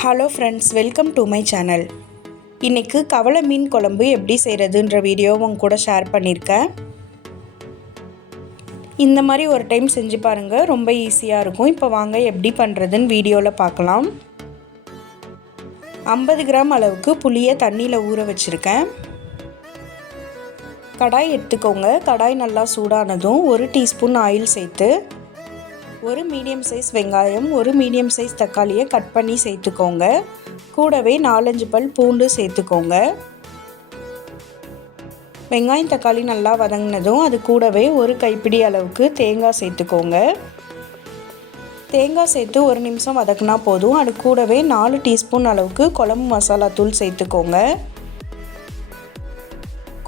Hello friends, welcome to my channel. இன்றைக்கு கவலை மீன் குழம்பு எப்படி செய்கிறதுன்ற வீடியோவை உங்க கூட ஷேர் பண்ணியிருக்கேன். இந்த மாதிரி ஒரு டைம் செஞ்சு பாருங்கள், ரொம்ப ஈஸியாக இருக்கும். இப்போ வாங்க எப்படி பண்ணுறதுன்னு வீடியோவில் பார்க்கலாம். 50 கிராம் அளவுக்கு புளியை தண்ணியில் ஊற வச்சுருக்கேன். கடாய் எடுத்துக்கோங்க. கடாய் நல்லா சூடானதும் 1 டீஸ்பூன் ஆயில் சேர்த்து ஒரு மீடியம் சைஸ் வெங்காயம், ஒரு மீடியம் சைஸ் தக்காளியை கட் பண்ணி சேர்த்துக்கோங்க. கூடவே 4-5 பல் பூண்டு சேர்த்துக்கோங்க. வெங்காயம் தக்காளி நல்லா வதங்கினதும் அது கூடவே ஒரு கைப்பிடி அளவுக்கு தேங்காய் சேர்த்துக்கோங்க. தேங்காய் சேர்த்து 1 நிமிஷம் வதக்குனா போதும். அது கூடவே 4 டீஸ்பூன் அளவுக்கு குழம்பு மசாலா தூள் சேர்த்துக்கோங்க.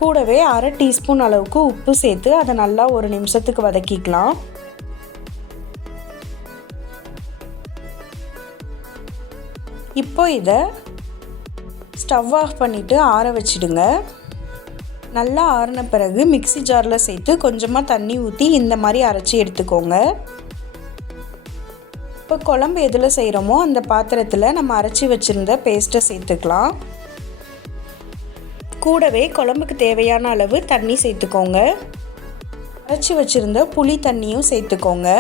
கூடவே 1/2 டீஸ்பூன் அளவுக்கு உப்பு சேர்த்து அதை நல்லா 1 நிமிஷத்துக்கு வதக்கிக்கலாம். இப்போ இதை ஸ்டவ் ஆஃப் பண்ணிவிட்டு ஆற வச்சிடுங்க. நல்லா ஆறின பிறகு மிக்ஸி ஜாரில் சேர்த்து கொஞ்சமாக தண்ணி ஊற்றி இந்த மாதிரி அரைச்சி எடுத்துக்கோங்க. இப்போ குழம்பு எதில் செய்கிறோமோ அந்த பாத்திரத்தில் நம்ம அரைச்சி வச்சுருந்த பேஸ்ட்டை சேர்த்துக்கலாம். கூடவே குழம்புக்கு தேவையான அளவு தண்ணி சேர்த்துக்கோங்க. அரைச்சி வச்சுருந்த புளி தண்ணியும் சேர்த்துக்கோங்க.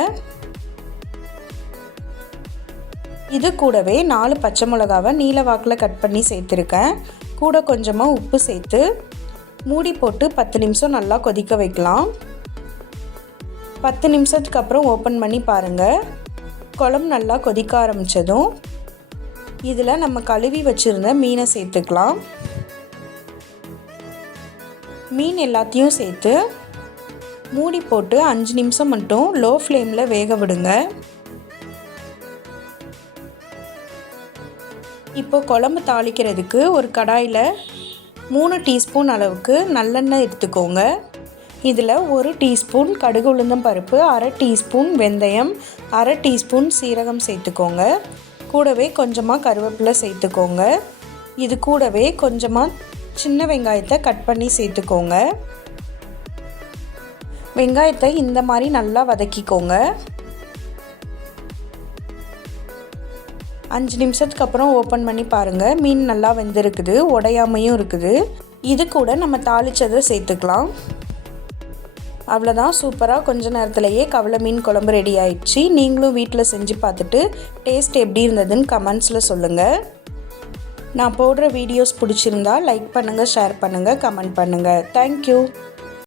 இது கூடவே 4 பச்சை மிளகாவை நீல வாக்கில் கட் பண்ணி சேர்த்துருக்கேன். கூட கொஞ்சமாக உப்பு சேர்த்து மூடி போட்டு 10 நிமிஷம் நல்லா கொதிக்க வைக்கலாம். 10 நிமிஷத்துக்கு அப்புறம் ஓப்பன் பண்ணி பாருங்கள். குழம்பு நல்லா கொதிக்க ஆரம்பித்ததும் இதில் நம்ம கழுவி வச்சுருந்த மீனை சேர்த்துக்கலாம். மீன் எல்லாத்தையும் சேர்த்து மூடி போட்டு 5 நிமிஷம் மட்டும் லோ ஃப்ளேமில் வேக விடுங்க. இப்போ குழம்பு தாளிக்கிறதுக்கு ஒரு கடாயில் 3 டீஸ்பூன் அளவுக்கு நல்லெண்ணெய் எடுத்துக்கோங்க. இதில் 1 டீஸ்பூன் கடுகு உளுந்தம் பருப்பு, 1/2 டீஸ்பூன் வெந்தயம், 1/2 டீஸ்பூன் சீரகம் சேர்த்துக்கோங்க. கூடவே கொஞ்சமாக கருவேப்பிலை சேர்த்துக்கோங்க. இது கூடவே கொஞ்சமாக சின்ன வெங்காயத்தை கட் பண்ணி சேர்த்துக்கோங்க. வெங்காயத்தை இந்த மாதிரி நல்லா வதக்கிக்கோங்க. 5 நிமிஷத்துக்கு அப்புறம் ஓப்பன் பண்ணி பாருங்கள். மீன் நல்லா வெந்திருக்குது, உடையாமையும் இருக்குது. இது கூட நம்ம தாளித்ததை சேர்த்துக்கலாம். அவ்வளோதான், சூப்பராக கொஞ்ச நேரத்துலையே கவலை மீன் குழம்பு ரெடி ஆயிடுச்சு. நீங்களும் வீட்டில் செஞ்சு பார்த்துட்டு டேஸ்ட் எப்படி இருந்ததுன்னு கமெண்ட்ஸில் சொல்லுங்கள். நான் போடுற வீடியோஸ் பிடிச்சிருந்தா லைக் பண்ணுங்கள், ஷேர் பண்ணுங்கள், கமெண்ட் பண்ணுங்கள். தேங்க்யூ.